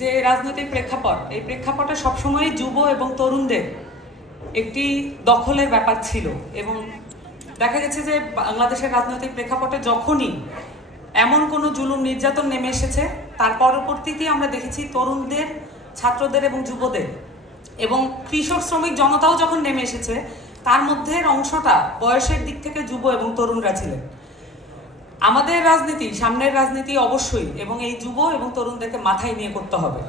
যে রাজনৈতিক প্রেক্ষাপট, এই প্রেক্ষাপটে সবসময় যুব এবং তরুণদের একটি দখলের ব্যাপার ছিল এবং দেখা গেছে যে বাংলাদেশের রাজনৈতিক প্রেক্ষাপটে যখনই এমন কোনো জুলুম নির্যাতন নেমে এসেছে, তার পরবর্তীতে আমরা দেখেছি তরুণদের, ছাত্রদের এবং যুবদের এবং কৃষক শ্রমিক জনতাও যখন নেমে এসেছে, তার মধ্যে অংশটা বয়সের দিক থেকে যুব এবং তরুণরা ছিলেন। আমাদের রাজনীতি, সামনের রাজনীতি অবশ্যই, এবং এই যুব এবং তরুণদেরকে মাথায় নিয়ে করতে হবে।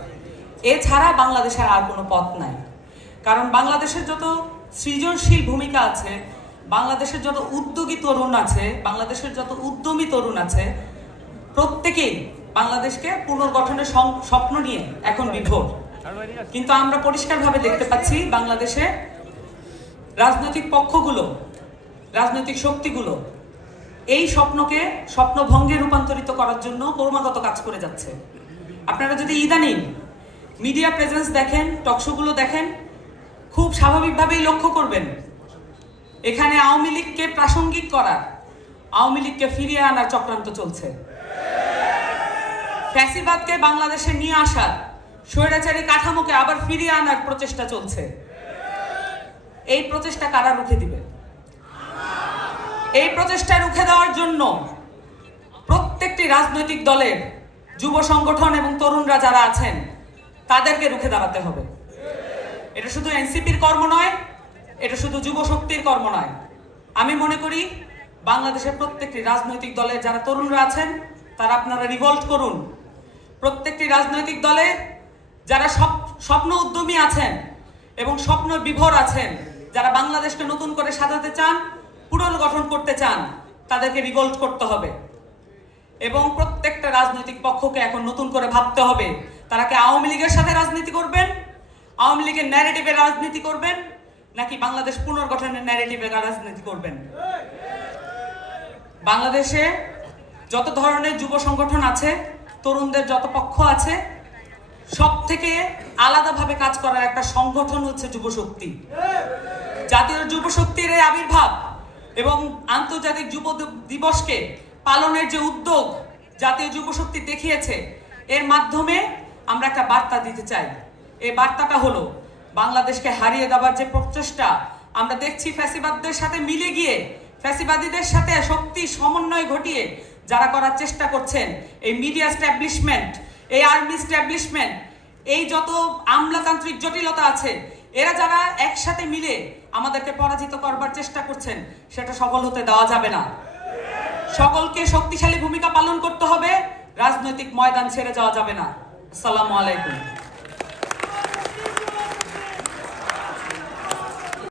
এছাড়া বাংলাদেশের আর কোনো পথ নাই। কারণ বাংলাদেশের যত সৃজনশীল ভূমিকা আছে, বাংলাদেশের যত উদ্যোগী তরুণ আছে, বাংলাদেশের যত উদ্যমী তরুণ আছে, প্রত্যেকেই বাংলাদেশকে পুনর্গঠনের স্বপ্ন নিয়ে এখন বিভোর। কিন্তু আমরা পরিষ্কারভাবে দেখতে পাচ্ছি বাংলাদেশে রাজনৈতিক পক্ষগুলো, রাজনৈতিক শক্তিগুলো এই স্বপ্নকে স্বপ্নভঙ্গে রূপান্তরিত করার জন্য ক্রমাগত কাজ করে যাচ্ছে। আপনারা যদি ইদানিং মিডিয়া প্রেজেন্স দেখেন টকশোগুলো দেখেন, খুব স্বাভাবিকভাবেই লক্ষ্য করবেন, এখানে আওয়ামী লীগকে প্রাসঙ্গিক করার, আওয়ামী লীগকে ফিরিয়ে আনার চক্রান্ত চলছে। ফ্যাসিবাদকে বাংলাদেশে নিয়ে আসার, স্বৈরাচারী কাঠামোকে আবার ফিরিয়ে আনার প্রচেষ্টা চলছে। এই প্রচেষ্টা কারা রুখে দিবে? এই প্রচেষ্টা রুখে দেওয়ার জন্য প্রত্যেকটি রাজনৈতিক দলের, যুব সংগঠন এবং তরুণরা যারা আছেন, তাদেরকে রুখে দাঁড়াতে হবে। এটা শুধু এনসিপির কর্ম নয়, এটা শুধু যুব শক্তির কর্ম নয়। আমি মনে করি বাংলাদেশের প্রত্যেকটি রাজনৈতিক দলের যারা তরুণরা আছেন, তারা আপনারা রিভল্ট করুন। প্রত্যেকটি রাজনৈতিক দলে যারা স্বপ- স্বপ্ন উদ্যমী আছেন এবং স্বপ্ন বিভোর আছেন, যারা বাংলাদেশকে নতুন করে সাজাতে চান পুনর্গঠন করতে চান, তাদেরকে রিভল্ট করতে হবে। এবং প্রত্যেকটা রাজনৈতিক পক্ষকে এখন নতুন করে ভাবতে হবে, তারা কি আওয়ামী লীগের সাথে রাজনীতি করবেন, আওয়ামী লীগের ন্যারেটিভে রাজনীতি করবেন, নাকি বাংলাদেশ পুনর্গঠনের ন্যারেটিভে রাজনীতি করবেন? বাংলাদেশে যত ধরনের যুব সংগঠন আছে, তরুণদের যত পক্ষ আছে সব থেকে আলাদাভাবে কাজ করার একটা সংগঠন হচ্ছে যুবশক্তি। জাতীয় যুবশক্তির এই আবির্ভাব এবং আন্তর্জাতিক যুব দিবসকে পালনের যে উদ্যোগ জাতীয় যুব শক্তি দেখিয়েছে, এর মাধ্যমে আমরা একটা বার্তা দিতে চাই। এই বার্তাটা হলো, বাংলাদেশকে হারিয়ে দেওয়ার যে প্রচেষ্টা, আমরা দেখছি ফ্যাসিবাদদের সাথে মিলে গিয়ে, ফ্যাসিবাদীদের সাথে শক্তি সমন্বয় ঘটিয়ে যারা করার চেষ্টা করছেন, এই মিডিয়া স্ট্যাবলিশমেন্ট এই আর্মি স্ট্যাবলিশমেন্ট এই যত আমলাতান্ত্রিক জটিলতা আছে এরা যারা একসাথে মিলে আমাদেরকে পরাজিত করবার চেষ্টা করছেন, সেটা সফল হতে দেওয়া যাবে না। সকলকে শক্তিশালী ভূমিকা পালন করতে হবে, রাজনৈতিক ময়দান ছেড়ে যাওয়া যাবে না। আসসালামু আলাইকুম।